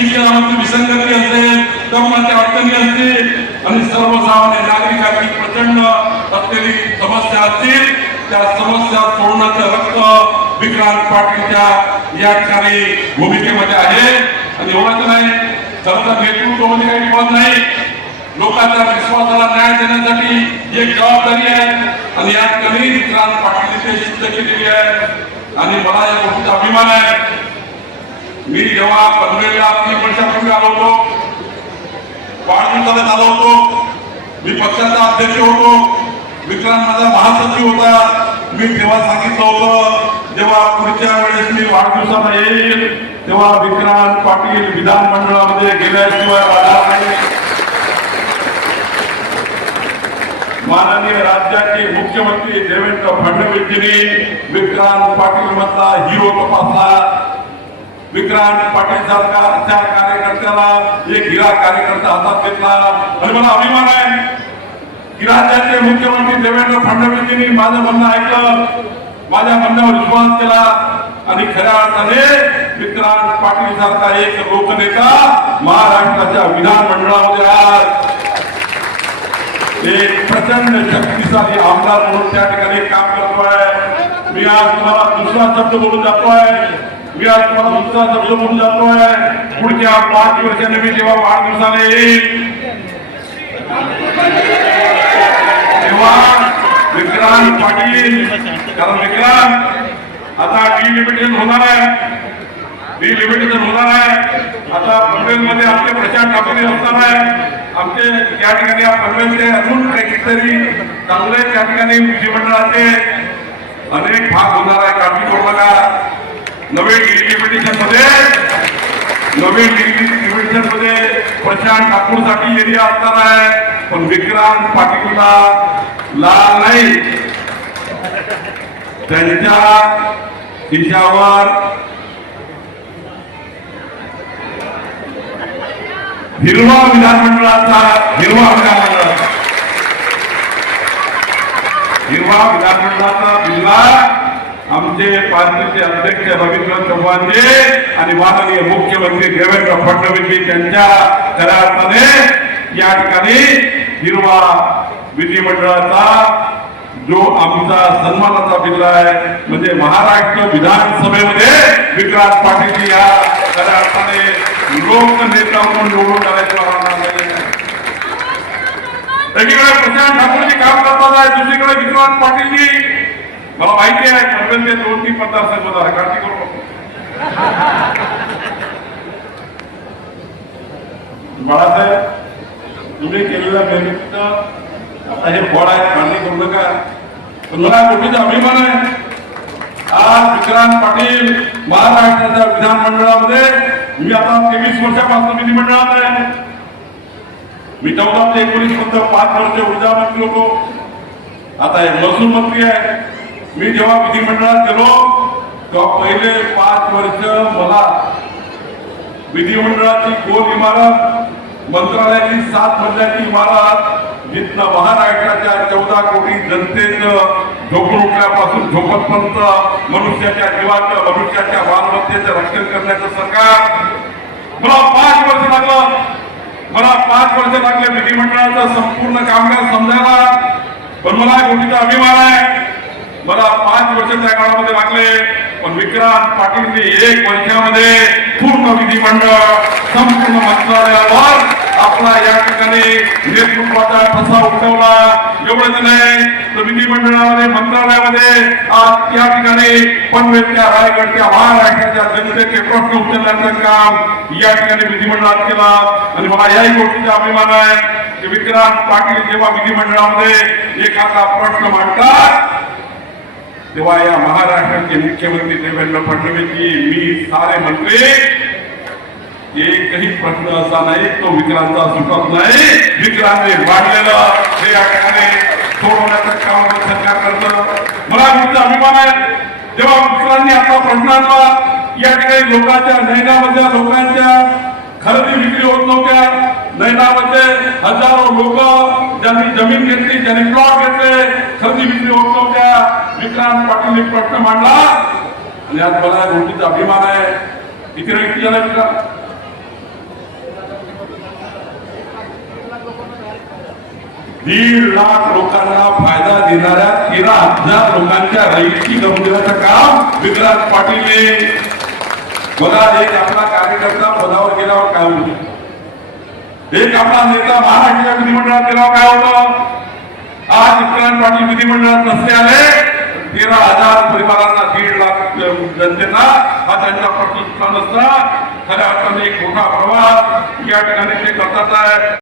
शिक्षणामध्ये विसंगती असेल, तरुणाच्या अडचणी असतील आणि सर्वसामान्य नागरिकांची प्रचंड असलेली समस्या असतील, त्या समस्या सोडवण्याचं रक्त विक्रांत पाटीलच्या या ठिकाणी भूमिकेमध्ये आहे. आणि एवढंच नाही, खरं नेतृत्वामध्ये काही पद नाही, लोकांच्या विश्वासाला न्याय देण्यासाठी एक जबाबदारी आहे आणि या ठिकाणी विक्रांत पाटील ते सिद्ध केलेली आहे. आणि मला या गोष्टीचा अभिमान आहे. मी जेव्हा पनवेलला 3 वर्षापूर्वी आलो होतो, वाढदिवसाला आलो होतो, मी पक्षाचा अध्यक्ष होतो, विक्रांत माझा महासचिव होता. मी तेव्हा सांगितलं होतं, जेव्हा पुढच्या वेळेस मी वाढदिवसाला येईल तेव्हा विक्रांत पाटील विधानमंडळामध्ये गेल्याशिवाय राहणार नाही. माननीय राज्याचे मुख्यमंत्री देवेंद्र फडणवीसजींनी विक्रांत पाटील मधला हिरो तपासला. विक्रांत पाटील सारखा कार्यकर्त्याला एक हिरा कार्यकर्ता हातात घेतला. आणि मला अभिमान आहे की राज्याचे मुख्यमंत्री देवेंद्र फडणवीसजींनी माझं म्हणणं ऐकलं, माझ्या म्हणण्यावर विश्वास केला आणि खऱ्या अर्थाने विक्रांत पाटील सारखा एक लोकनेता महाराष्ट्राच्या विधानमंडळामध्ये आज एक प्रचंड शक्तिशाली आमदार म्हणून त्या ठिकाणी काम करतोय. मी आज तुम्हाला दुसरा शब्द बोलून जातोय, मी आज तुम्हाला दुसरा शब्द बोलून जातोय. पुढच्या 5 वर्षांनी मी जेव्हा वाढदिवसाला येईल तेव्हा विक्रांत पाटील, कारण विक्रांत आता डिलिमिटेशन होणार आहे, डिलिमिटेशन होणार आहे. आता पनवेलमध्ये आमचे प्रशांत ठाकरे असणार आहे. आमचे या ठिकाणी पनवेलचे अजून काहीतरी चांगले त्या ठिकाणी विधिमंडळाचे अनेक भाग होणार आहे. काळजी करू नका. नवीन डिलिमिटेशन मध्ये प्रशांत ठाकूरसाठी एरिया असणार आहे, पण विक्रांत पाटीलला लाल नाही, त्यांच्या खिशावर हिरवा विधानमंडळाचा बिल्ला आमचे पार्टीचे अध्यक्ष रवींद्र चव्हाणजी आणि माननीय मुख्यमंत्री देवेंद्र फडणवीस यांच्या खऱ्या अर्थाने या ठिकाणी हिरवा विधिमंडळाचा जो आमचा सन्मानाचा बिल्ला आहे, म्हणजे महाराष्ट्र विधानसभेमध्ये विक्रांत पाटील या खऱ्या अर्थाने लोकनेता म्हणून निवडून करायचं राहणार नाही. एकीकडे प्रशांत ठाकूरजी काम करतात आहे, दुसरीकडे विक्रांत पाटीलजी. मला माहिती आहे पनवेलचे 2-3 मतदारसंघ होणार, काळजी करू नको. बाळासाहेब, तुम्ही केलेल्या मेहनतीचं आता हे फळ आहे, काळजी करू नका. पण मला गोष्टीचा अभिमान आहे, आज विक्रांत पाटील महाराष्ट्राच्या विधानमंडळामध्ये, मी आता 23 वर्षापासून विधिमंडळात आहे. मी 14 ते 19 पर्यंत 5 वर्ष ऊर्जा मंत्री होतो, आता एक महसूल मंत्री आहे. मी जेव्हा विधिमंडळात गेलो तेव्हा पहिले 5 वर्ष मला विधिमंडळाची गोल इमारत, मंत्रालयाची 7 मजल्याची इमारत, जिथं महाराष्ट्राच्या 14 कोटी जनतेचं झोपून उठल्यापासून झोपतपर्यंत मनुष्याच्या जीवाचं, मनुष्याच्या मालमत्तेचं रक्षण करण्याचं सरकार, मला 5 वर्ष लागलं. मला 5 वर्ष लागले विधिमंडळाचं संपूर्ण कामकाज समजायला. पण मला गोष्टीचा अभिमान आहे, मला 5 वर्ष त्या काळामध्ये लागले, पण विक्रांत पाटीलने 1 वर्षामध्ये पूर्ण विधिमंडळ, संपूर्ण मंत्रालयावर आपला या ठिकाणी नेतृत्वाचा ठसा उठवला. एवढंच नाही तर विधिमंडळामध्ये, मंत्रालयामध्ये आज या ठिकाणी पनवेलच्या, रायगडच्या, महाराष्ट्राच्या जनतेचे प्रश्न उचलण्याचं काम या ठिकाणी विधिमंडळात केला. आणि मला याही गोष्टीचा अभिमान आहे की विक्रांत पाटील जेव्हा विधिमंडळामध्ये एखादा प्रश्न मांडतात तेव्हा या महाराष्ट्राचे मुख्यमंत्री देवेंद्र फडणवीसजी, मी सारे मंत्री, एकही प्रश्न असा नाही तो विक्रांतचा सुटत नाही. विक्रांतने मांडलेलं हे या ठिकाणी सोडवण्याचं काम सरकार करतं. मला गोष्टीचा अभिमान आहे, जेव्हा विक्रांतने आपला प्रश्नांना या ठिकाणी लोकांच्या नैनामधल्या लोकांच्या खरेदी विक्री होत नव्हत्या, नैनामध्ये हजारो लोक ज्यांनी जमीन घेतली, ज्यांनी प्लॉट घेतले, खरेदी विक्री होत नव्हत्या. विक्रांत पाटीलने प्रश्न मांडला आणि आज मला गोष्टीचा अभिमान आहे. किती व्यक्ती झाला विक्रांत? 1.5 लाख लोकांना फायदा देणाऱ्या 13,000 लोकांच्या रहिवासी करून देण्याचं काम विक्रांत पाटीलने. बघा, एक आपला कार्यकर्ता पदावर गेल्यावर काय होतं, एक आपला नेता महाराष्ट्र विधिमंडळात गेल्यावर काय होतं. आज विक्रांत पाटील विधिमंडळात नसते आले, 13,000 परिवारांना 1.5 लाख जनतेला हा त्यांचा प्रश्न नसता. खऱ्या अर्थाने एक मोठा प्रवास या ठिकाणी ते करतात आहे.